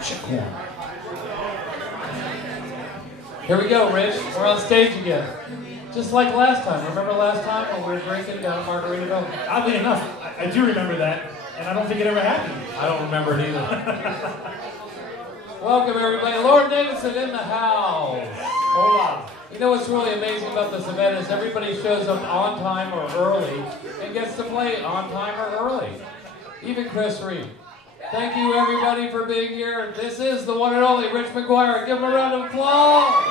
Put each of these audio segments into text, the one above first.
Here we go, Rich. We're on stage again. Just like last time. Remember last time when we were drinking down at Margaritaville? Oddly enough, I do remember that, and I don't think it ever happened. I don't remember it either. Welcome, everybody. Lord Davidson in the house. Hola. You know what's really amazing about this event is everybody shows up on time or early and gets to play on time or early. Even Chris Reed. Thank you, everybody, for being here. This is the one and only Rich Maguire. Give him a round of applause.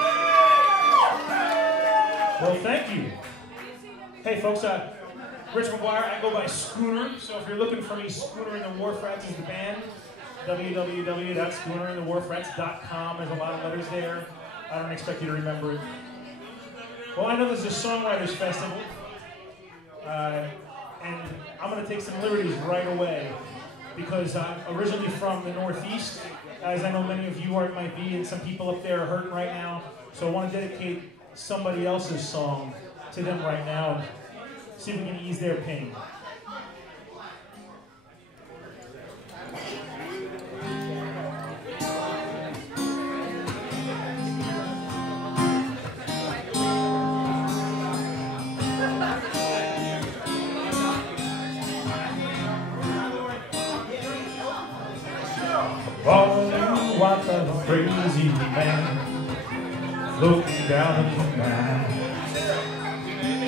Well, thank you. Hey, folks, Rich Maguire, I go by Schooner, so if you're looking for me, Schooner and the Wharf Rats is the band. www.schoonerandtheWharfRats.com. There's a lot of letters there. I don't expect you to remember it. Well, I know there's a Songwriters Festival, and I'm going to take some liberties right away because I'm originally from the Northeast, as I know many of you might be, and some people up there are hurting right now. So I want to dedicate somebody else's song to them right now and see if we can ease their pain. Oh, you watch a crazy man floating down the night.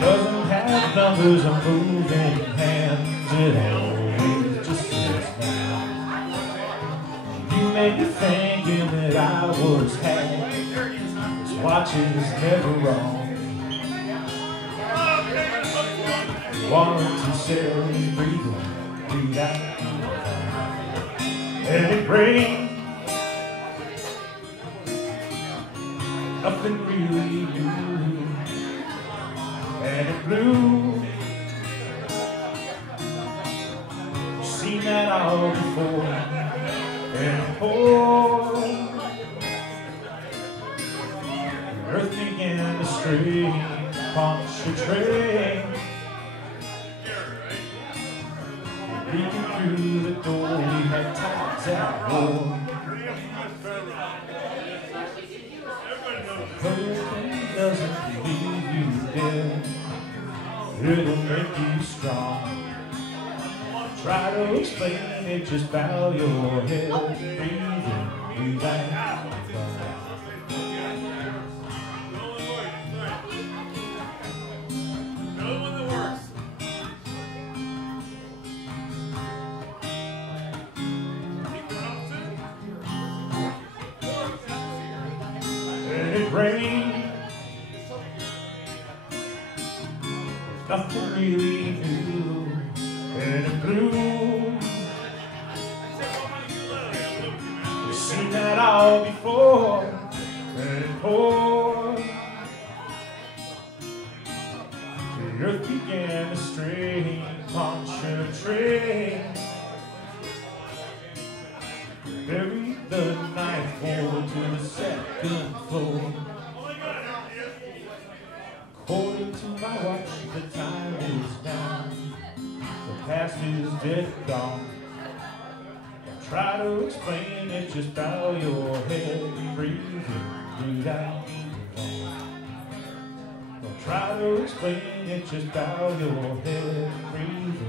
Doesn't have numbers or moving hands, it always just says now. You make me thinking that I was had. This watch is never wrong. Want to say, breathe out. And it rained, nothing really new, and it blew. Seen that all before, and it poured. The earth began to strain, concentrate. Leaking through the door, we had times at war. Hurricane doesn't leave you dead, it'll make you strong. Try to explain it, just bow your head, breathe out. Rain, nothing really new, and it blew. We've seen that all before, and it poured. The earth began to strain, concentrate. Buried the ninth floor to the second floor. According to my watch, the time is now. The past is dead gone. Don't try to explain it, just bow your head, breathe out. Don't try to explain it, just bow your head, breathe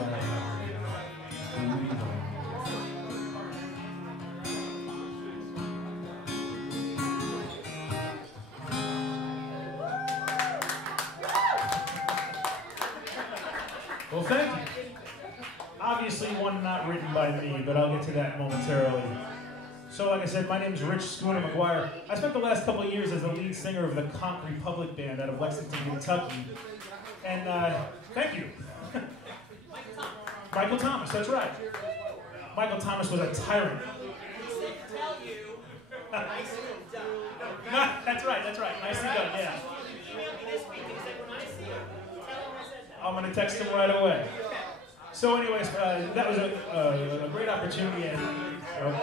out. Well, thank you. Obviously one not written by me, but I'll get to that momentarily. So like I said, my name's Rich Schooner Maguire. I spent the last couple of years as the lead singer of the Conch Republic Band out of Lexington, Kentucky. And thank you. Michael Thomas, that's right. Michael Thomas was a tyrant. That's right. Nicely done, yeah. I'm going to text him right away. So anyways, that was a great opportunity, and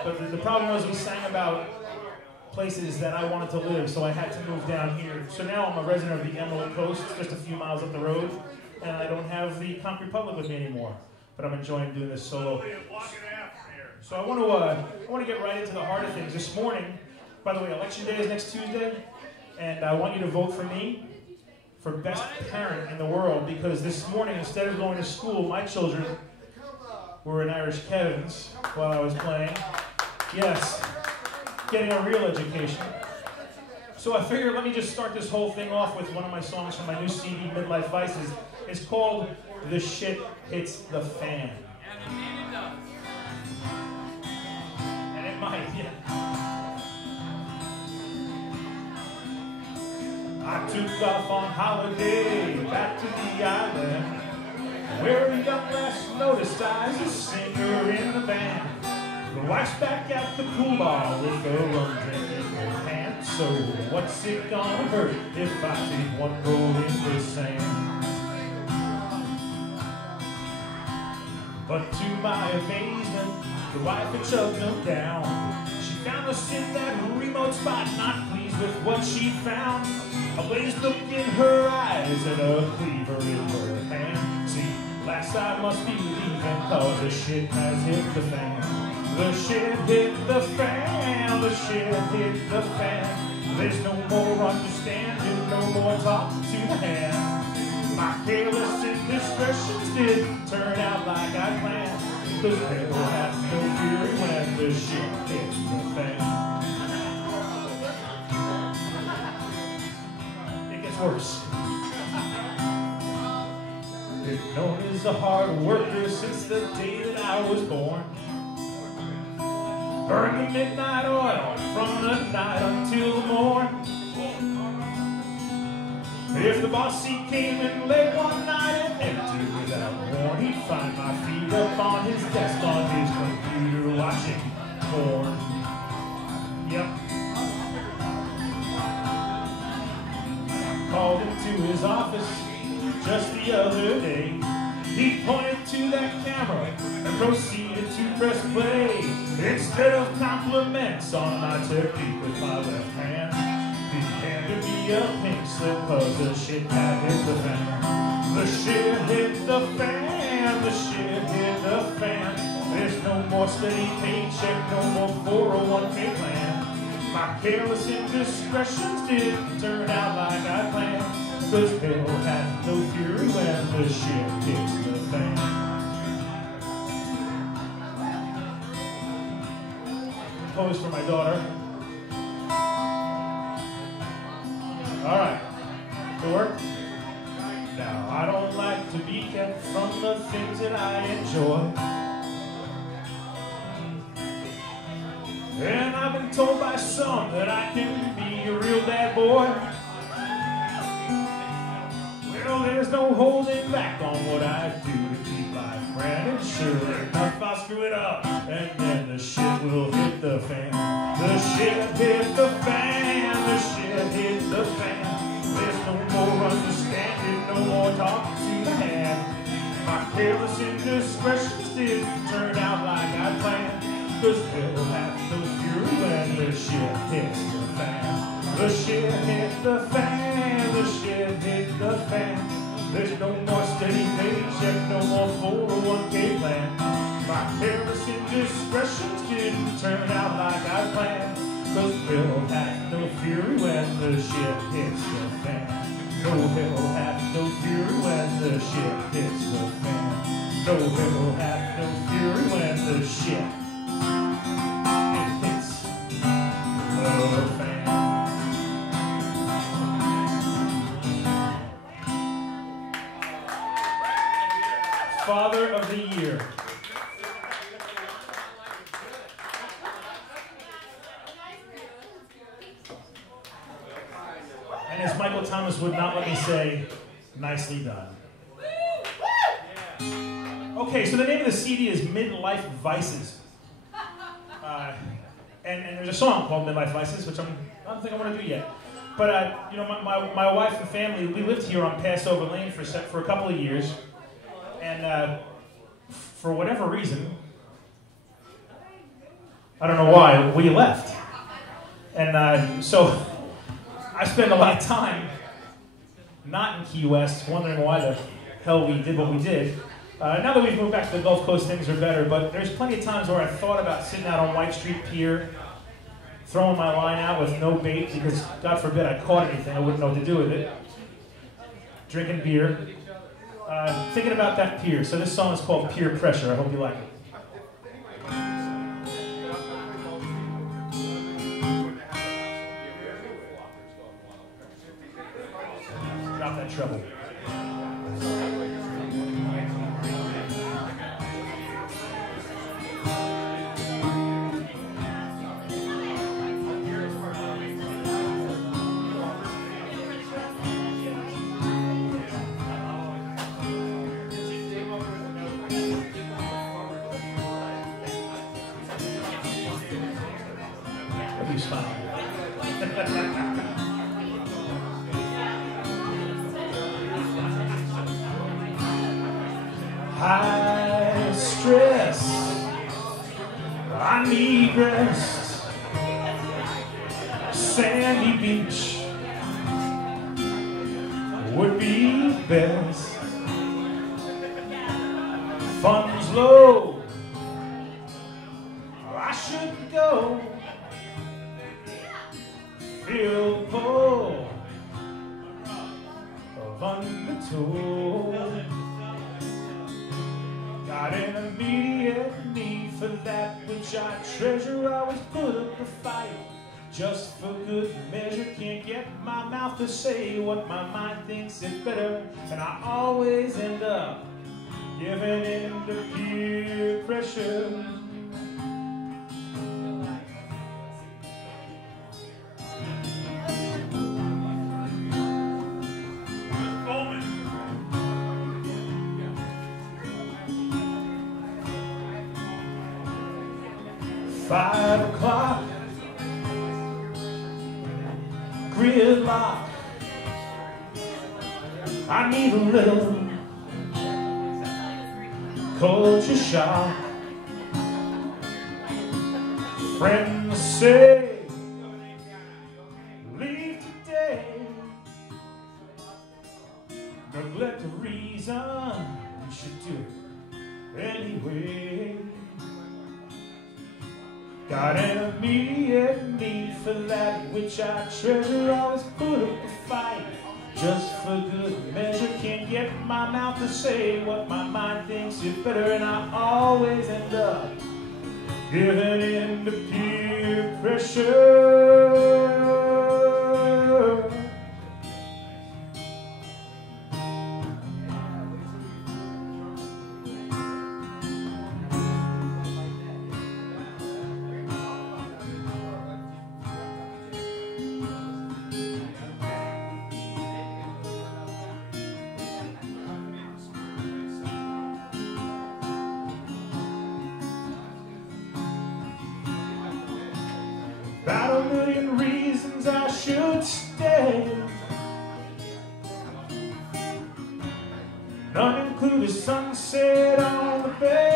but the problem was we sang about places that I wanted to live, so I had to move down here. So now I'm a resident of the Emerald Coast, just a few miles up the road, and I don't have the Conch Republic with me anymore. But I'm enjoying doing this solo. So I want to get right into the heart of things. This morning, by the way, Election Day is next Tuesday, and I want you to vote for me for best parent in the world, because this morning, instead of going to school, my children were in Irish Kevin's while I was playing. Yes, getting a real education. So I figured, let me just start this whole thing off with one of my songs from my new CD, Midlife Vices. It's called The Shit Hits the Fan. And it might, yeah. I took off on holiday back to the island, where a young lass noticed I was a singer in the band. The wife's back at the pool bar with a rum drink in her hand. So what's it gonna hurt if I take one roll in the sand? But to my amazement, the wife had shoved them down. She found us in that remote spot, not pleased with what she found. A blazed look in her eyes and a cleaver in her hand. See, last I must be leaving, cause the shit has hit the fan. The shit hit the fan, the shit hit the fan. There's no more understanding, no more talk to the hand. My careless indiscretions didn't turn out like I planned, cause hell has no fury when the shit hits the fan. It gets worse. Been known as a hard worker since the day that I was born. Burn the midnight oil from the night until the morn. If the boss he came in late one night and empty without warn, he'd find my feet up on his desk on his computer watching porn. Yep. Called into his office just the other day. He pointed to that camera and proceeded to press play. Instead of compliments on my technique with my left hand, he handed me a pink slip cause the shit had hit the fan. The shit hit the fan, the shit hit the fan. There's no more steady paycheck, no more 401k plan. My careless indiscretions didn't turn out like I planned, cause hell had no fury when the shit hits the fan. Pose for my daughter. Alright, to work. Now, I don't like to be kept from the things that I enjoy. And I've been told by some that I can be a real bad boy. Well, there's no holding back on what I do to keep life running. Sure enough, I'll screw it up, and then the shit will hit the fan. The shit hit the fan, the shit hit the fan. There's no more understanding, no more talk to the hand. My careless indiscretions didn't turn out like I planned, cause hell has no fury when the shit hits the fan. The shit hit the fan, the shit hit the fan. There's no more steady paycheck, no more 401k plan. My careless indiscretions didn't turn out like I planned, cause hell has no fury when the shit hits the fan. No hell has no fury when the shit hits the fan. No hell has no fury when the shit hits the fan. Father of the Year. And as Michael Thomas would not let me say, nicely done. Okay, so the name of the CD is Midlife Vices. And there's a song called Midlife Vices, which I don't think I want to do yet. But, you know, my wife and family, we lived here on Passover Lane for a couple of years. And for whatever reason, I don't know why, we left. And so I spent a lot of time not in Key West wondering why the hell we did what we did. Now that we've moved back to the Gulf Coast, things are better, but there's plenty of times where I thought about sitting out on White Street Pier, throwing my line out with no bait, because God forbid I caught anything, I wouldn't know what to do with it. Drinking beer. Thinking about that pier. So this song is called Peer Pressure. I hope you like it. Drop that treble. High stress, I need rest, sandy beach would be best, funds low, I should go, feel the pull of undertow. Got an immediate need for that which I treasure. I always put up a fight just for good measure. Can't get my mouth to say what my mind thinks is better, and I always end up giving in to peer pressure. Five o'clock, gridlock, I need a little culture shock. Friends say, leave today, neglect the reason, you should do it anyway. Got an immediate need for that which I treasure. Always put up a fight just for good measure. Can't get my mouth to say what my mind thinks is better, and I always end up giving in to peer pressure. About a million reasons I should stay. None include a sunset on the bay.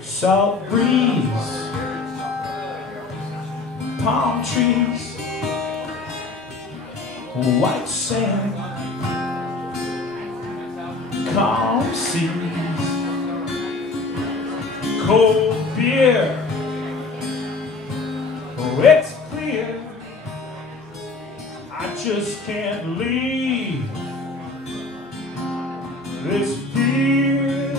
Salt breeze, palm trees, white sand, calm seas, cold beer. Oh, it's clear I just can't leave this pier.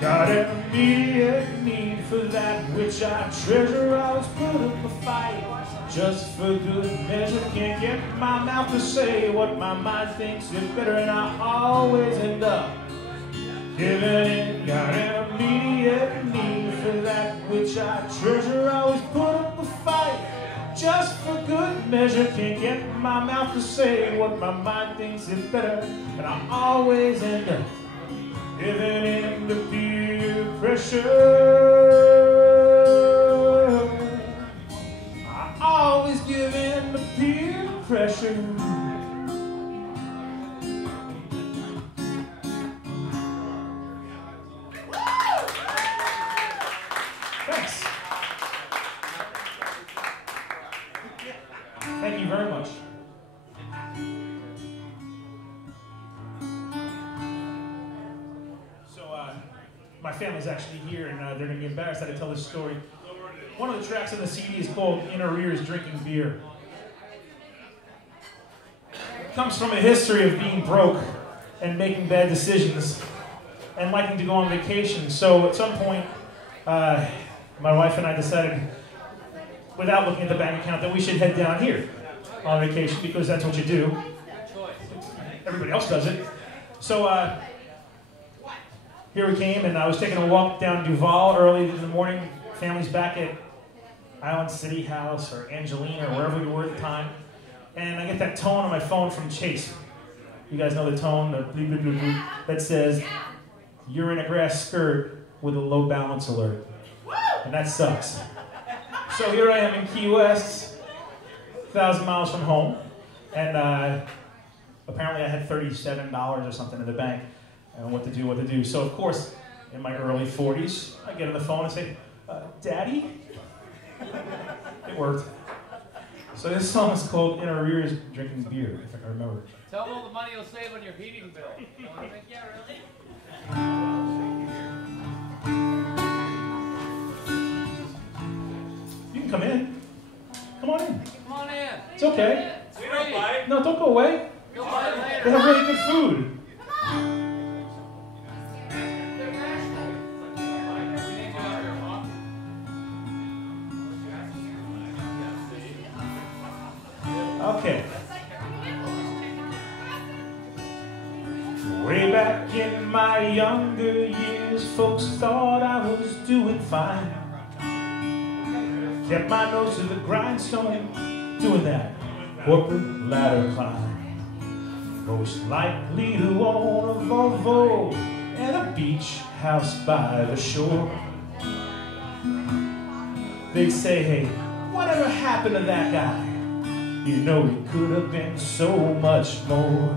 Got an immediate need for that which I treasure. I always put up a fight just for good measure. Can't get my mouth to say what my mind thinks is better, and I always end up giving in. Got an immediate need for that which I treasure. I always put up a fight just for good measure. Can't get my mouth to say what my mind thinks is better, and I always end up giving in to peer pressure. I always give in to peer pressure. Thanks. Thank you my family's actually here, and they're going to be embarrassed that I tell this story. One of the tracks on the CD is called In Arrears Drinking Beer. It comes from a history of being broke and making bad decisions and liking to go on vacation. So at some point, my wife and I decided, without looking at the bank account, that we should head down here on vacation because that's what you do. Everybody else does it. So here we came, and I was taking a walk down Duval early in the morning. Family's back at Island City House or Angelina or wherever we were at the time. And I get that tone on my phone from Chase. You guys know the tone, the bleep, bleep, bleep, bleep, that says, "You're in a grass skirt with a low balance alert." And that sucks. So here I am in Key West, 1,000 miles from home. And apparently I had $37 or something in the bank. And what to do. So of course, in my early 40s, I get on the phone and say, "Daddy?" It worked. So this song is called In Arrears Drinking Beer, if I can remember. Tell them all the money you'll save on your heating bill. Yeah, really? You can come in. Come on in. Come on in. It's okay. We don't bite. No, don't go away. You'll buy it later. They have really good food. Okay. Way back in my younger years, folks thought I was doing fine. Kept my nose to the grindstone, doing that corporate ladder climb. Most likely to own a Volvo and a beach house by the shore. They say, "Hey, whatever happened to that guy? You know he could have been so much more."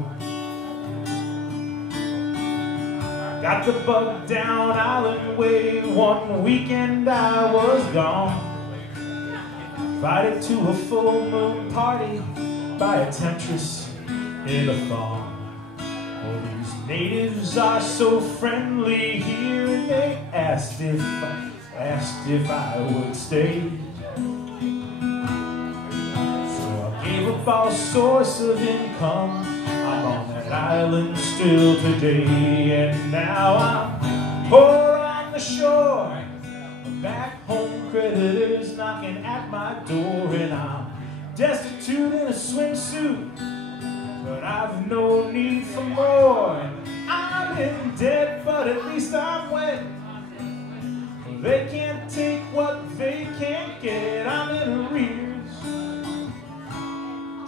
Got the bug down Island Way, one weekend I was gone. Invited to a full moon party by a temptress in a thong. Oh, these natives are so friendly here, and they asked if I would stay. Gave up all source of income. I'm on that island still today, and now I'm poor on the shore. Back home creditors knocking at my door, and I'm destitute in a swimsuit, but I've no need for more. I'm in debt, but at least I'm wet. They can't take what they can't get. I'm in arrears,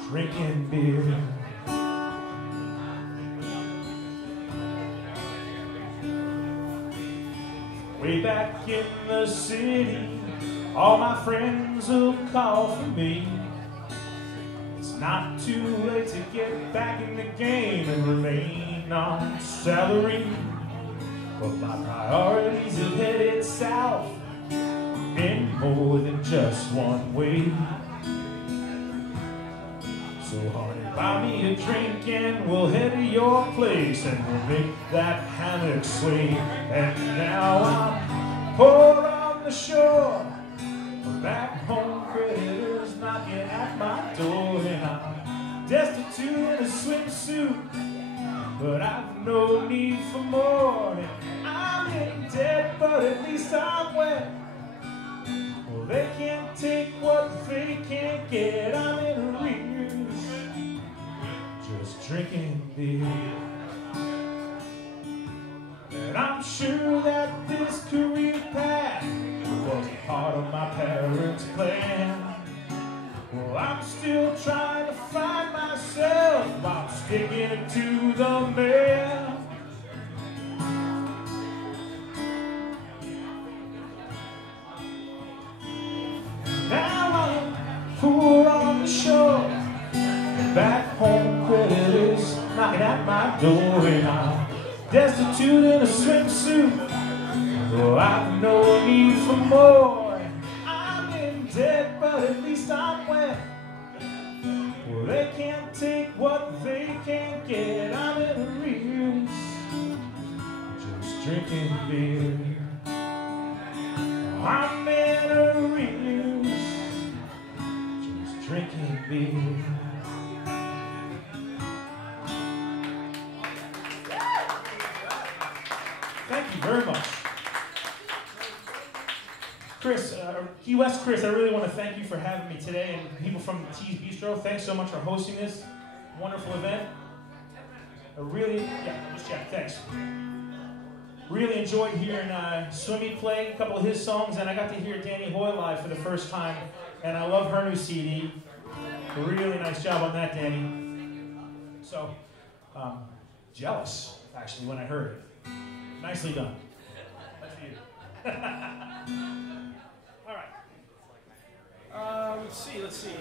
drinking beer. Way back in the city, all my friends will call for me. It's not too late to get back in the game and remain on salary. But my priorities have headed south in more than just one way. So honey, buy me a drink and we'll head to your place, and we'll make that hammock sway. And now I'm poor on the shore, back home creditors knocking at my door, and I'm destitute in a swimsuit, but I've no need for more. And I'm in debt, but at least I'm wet. Well, they can't take what they can't get. I'm in arrears, just drinking beer. And I'm sure that this career path was part of my parents' plan. Well, I'm still trying to find myself, I'm sticking it to the man. Now I'm poor on the shore, back home creditors knocking at my door, and I'm destitute in a swimsuit, oh, I've no need for more. I'm in debt, but at least I'm wet. Well, they can't take what they can't get. I'm in arrears, just drinking beer. I'm in a ruse, just drinking beer. Thank you very much. Chris, Key West Chris, I really want to thank you for having me today, and people from T's Bistro, thanks so much for hosting this wonderful event. Just check, thanks. Really enjoyed hearing Swimmy play a couple of his songs, and I got to hear Danny Hoy live for the first time, and I love her new CD. Really nice job on that, Danny. So, jealous, actually, when I heard it. Nicely done. That's for you. All right. Let's see.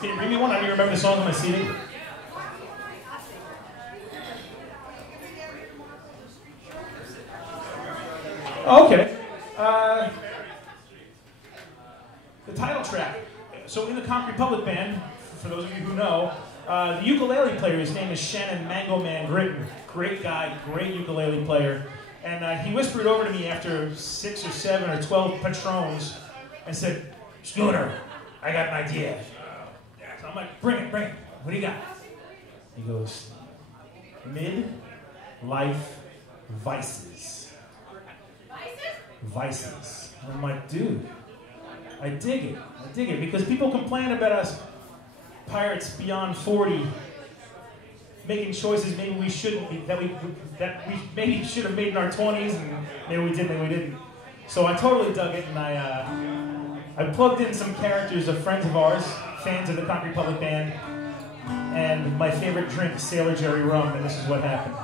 Can you bring me one? I don't even remember the song on my CD. Oh, okay. The title track. So in the Concrete Public Band, for those of you who know, the ukulele player, his name is Shannon Mango Man Gritton. Great guy, great ukulele player. And he whispered over to me after 6 or 7 or 12 Patrons and said, "Scooter, I got an idea." So I'm like, bring it. What do you got? He goes, "Mid-life vices." Vices. And I'm like, dude, I dig it. Because people complain about us pirates beyond 40 making choices maybe we shouldn't be, that we maybe should have made in our 20s, and maybe we didn't. So I totally dug it, and I plugged in some characters of friends of ours, fans of the Concrete Public Band, and my favorite drink, Sailor Jerry rum, and this is what happened.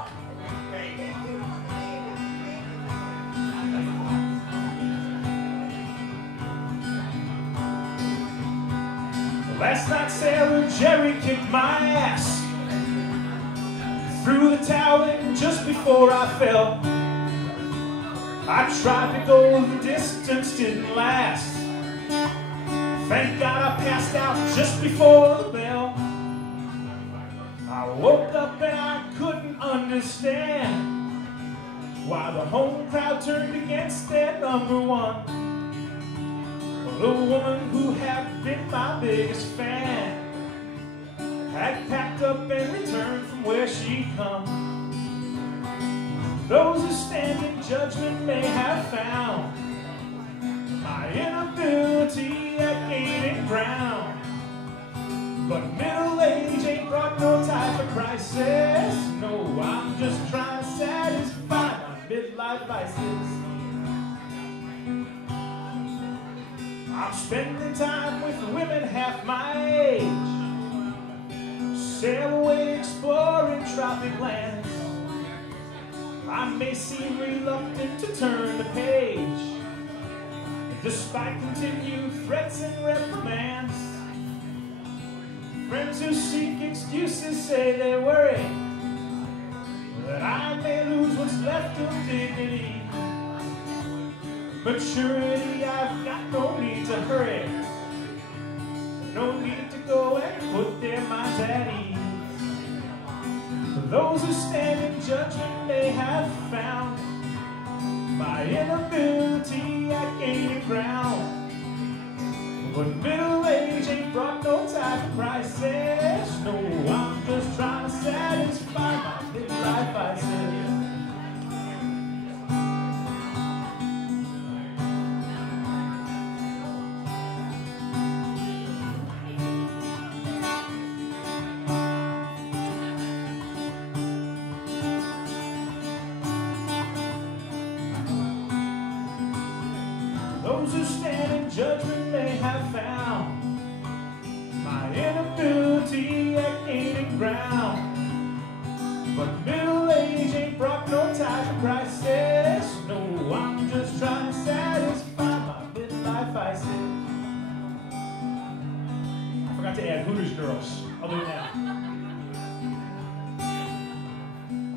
Last night Sailor Jerry kicked my ass, threw the towel in just before I fell. I tried to go the distance, didn't last. Thank God I passed out just before the bell. I woke up and I couldn't understand why the home crowd turned against their number one. The woman who had been my biggest fan had packed up and returned from where she'd come. Those who stand in judgment may have found my inability at gaining ground. But middle age ain't brought no type of crisis. No, I'm just trying to satisfy my midlife vices. I'm spending time with women half my age, sail away exploring tropic lands. I may seem reluctant to turn the page, despite continued threats and reprimands. Friends who seek excuses say they worry that I may lose what's left of dignity. Maturity, I've got no need to hurry, no need to go and put their minds at ease. Those who stand in judgment may have found my inability at gaining ground. But middle age ain't brought no type of crisis. No, I'm just trying to satisfy my midlife vices. Those who stand in judgment may have found my inability at gaining ground. But middle age ain't brought no type of crisis. No, I'm just trying to satisfy my midlife vices. I forgot to add Hooters Girls. I'll do it now.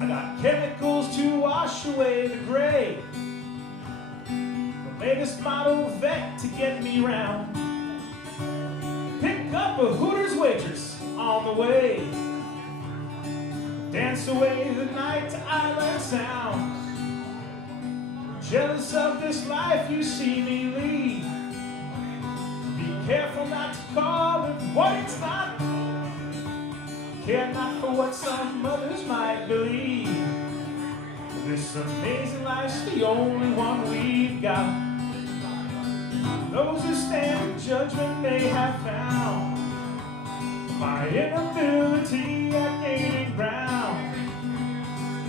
I got chemicals to wash away the gray, latest model vet to get me round. Pick up a Hooters waitress on the way. Dance away the night to island sound. Jealous of this life you see me lead. Be careful not to call it what it's not. Care not for what some others might believe. This amazing life's the only one we've got. Those who stand in judgment may have found my inability at gaining ground.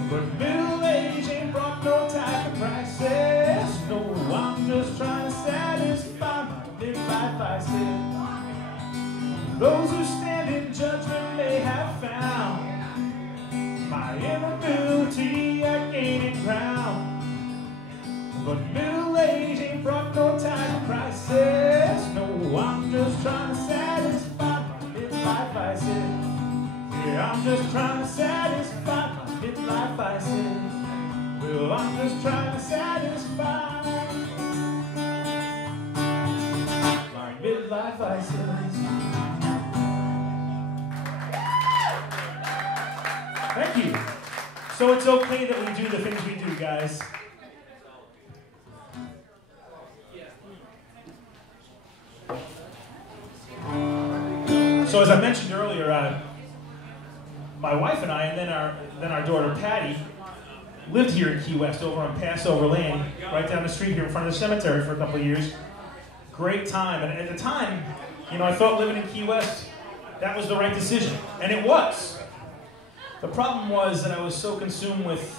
But middle age ain't brought no type of crisis. No, I'm just trying to satisfy my midlife crisis. Those who stand in judgment may have found my inability at gaining ground. But middle age ain't brought no type of crisis. No, I'm just trying to satisfy my midlife crisis. Yeah, I'm just trying to satisfy my midlife crisis. Well, I'm just trying to satisfy my midlife crisis. Thank you. So it's okay that we do the things we do, guys. So as I mentioned earlier, my wife and I, and then our daughter Patty, lived here in Key West, over on Passover Lane, right down the street here in front of the cemetery for a couple of years. Great time, and at the time, you know, I thought living in Key West, that was the right decision, and it was. The problem was that I was so consumed with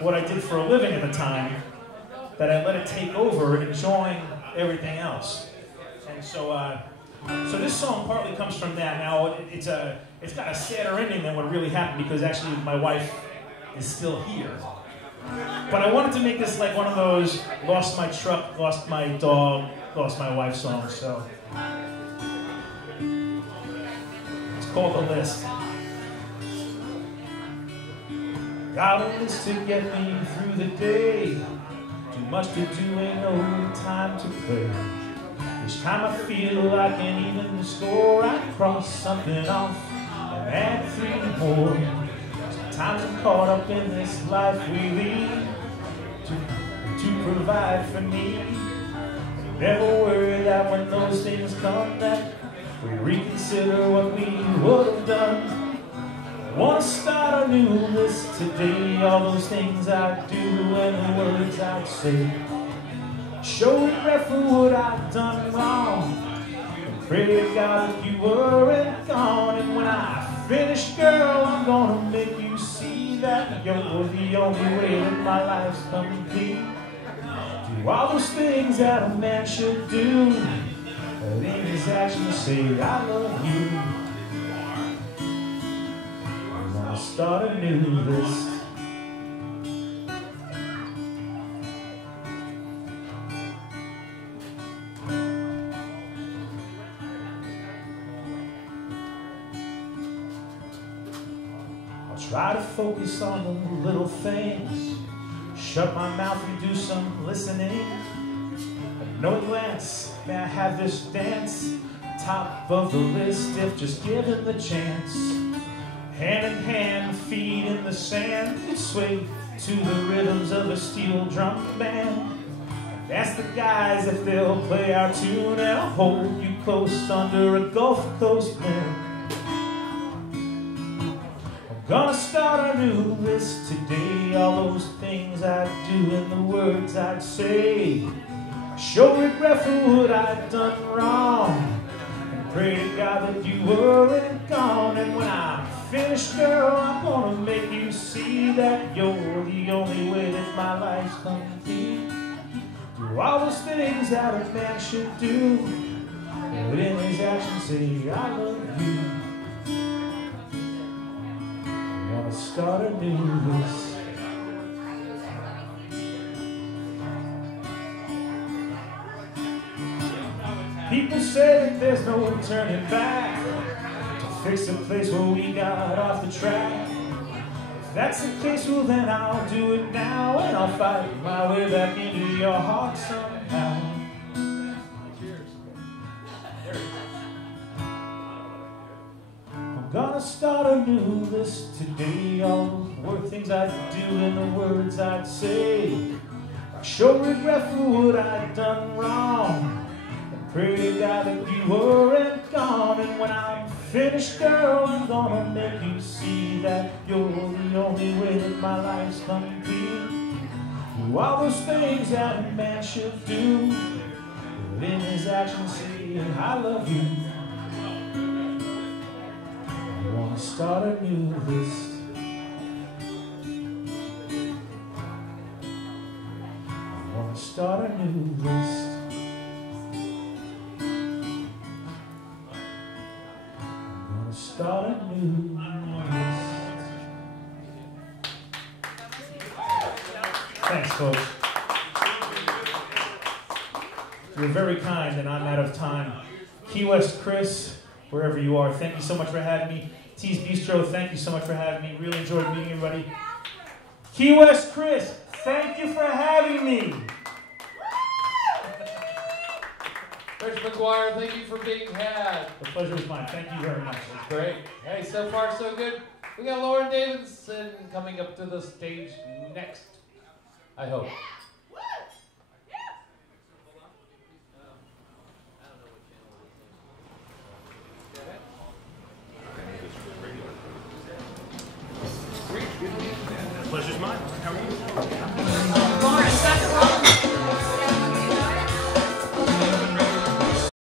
what I did for a living at the time that I let it take over, enjoying everything else. And so this song partly comes from that. Now, it's got a sadder ending than what really happened, because actually my wife is still here. But I wanted to make this like one of those lost my truck, lost my dog, lost my wife songs, so. It's called The List. Got a list to get me through the day. Too much to do, ain't no time to play. Each time I feel I can't even score, I cross something off and add 3 more. Sometimes I'm caught up in this life we lead to provide for me. Never worry that when those things come that we reconsider what we would have done. I want to start a new list today, all those things I'd do and the words I'd say. Show regret for what I've done wrong, and pray to God that you weren't gone. And when I finish, girl, I'm gonna make you see that you're the only way that my life's complete. Do all those things that a man should do, but in his actions say I love you. I'll start a new list. I'll try to focus on the little things, shut my mouth and do some listening. At no glance may I have this dance, top of the list if just given the chance. Hand in hand, feet in the sand, you'd sway to the rhythms of a steel drum band. Ask the guys if they'll play our tune, and I'll hold you close under a Gulf Coast moon. I'm gonna start a new list today, all those things I'd do and the words I'd say. I show regret for what I'd done wrong, and pray to God that you weren't gone. And when I'm finished, girl, I'm gonna make you see that you're the only way that my life's complete. Do all those things that a man should do, but in his actions say I love you. I'm gonna start a new list. People say that there's no turning back, fix the place where we got off the track. If that's the case, well then I'll do it now, and I'll fight my way back into your heart somehow. I'm Gonna start a new list today, all the things I'd do and the words I'd say. I sure regret for what I'd done wrong, and pray to God that you weren't gone. And when I'm finished, girl, I'm gonna make you see that you're the only way that my life's complete. Do all those things that a man should do, but in his actions saying I love you. I wanna start a new list. I wanna start a new list. I'm gonna start a new list. Thanks, folks. You're very kind, and I'm out of time. Key West Chris, wherever you are, thank you so much for having me. T's Bistro, thank you so much for having me. Really enjoyed meeting everybody. Key West Chris, thank you for having me. Rich Maguire, thank you for being had. The pleasure is mine. Thank you very much. That's great. Hey, so far so good. We got Lauren Davidson coming up to the stage next, I hope. The pleasure's mine. How are you?